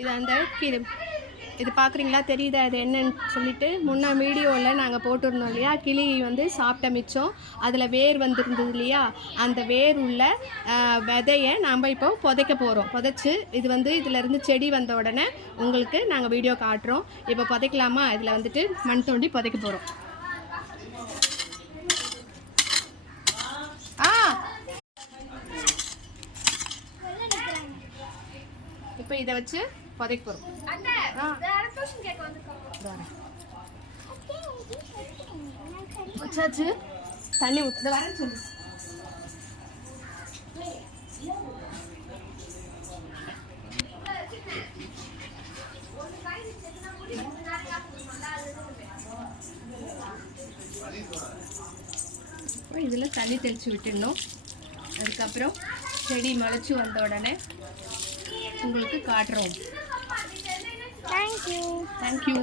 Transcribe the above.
இது அந்த இது பார்க்குறீங்களா, தெரியுதா இது என்னன்னு சொல்லிட்டு? முன்னே வீடியோவில் நாங்கள் போட்டிருந்தோம் இல்லையா, கிளி வந்து சாப்பிட்ட மிச்சம் அதில் வேர் வந்துருந்தது இல்லையா, அந்த வேர் உள்ள விதையை நாம் இப்போ புதைக்க போகிறோம். புதைச்சி இது வந்து இதிலேருந்து செடி வந்த உடனே உங்களுக்கு நாங்கள் வீடியோ காட்டுறோம். இப்போ புதைக்கலாமா? இதில் வந்துட்டு மண் தோண்டி புதைக்க போகிறோம். இப்போ இதை வச்சு புதைக்க போகிறோம். வச்சாச்சு, தண்ணி ஊற்று வரேன்னு சொல்லு. இதில் தண்ணி தெளித்து விட்டுடணும். அதுக்கப்புறம் செடி முளைச்சி வந்த உடனே உங்களுக்கு காட்டுறோம். தேங்க்யூ. தேங்க்யூ.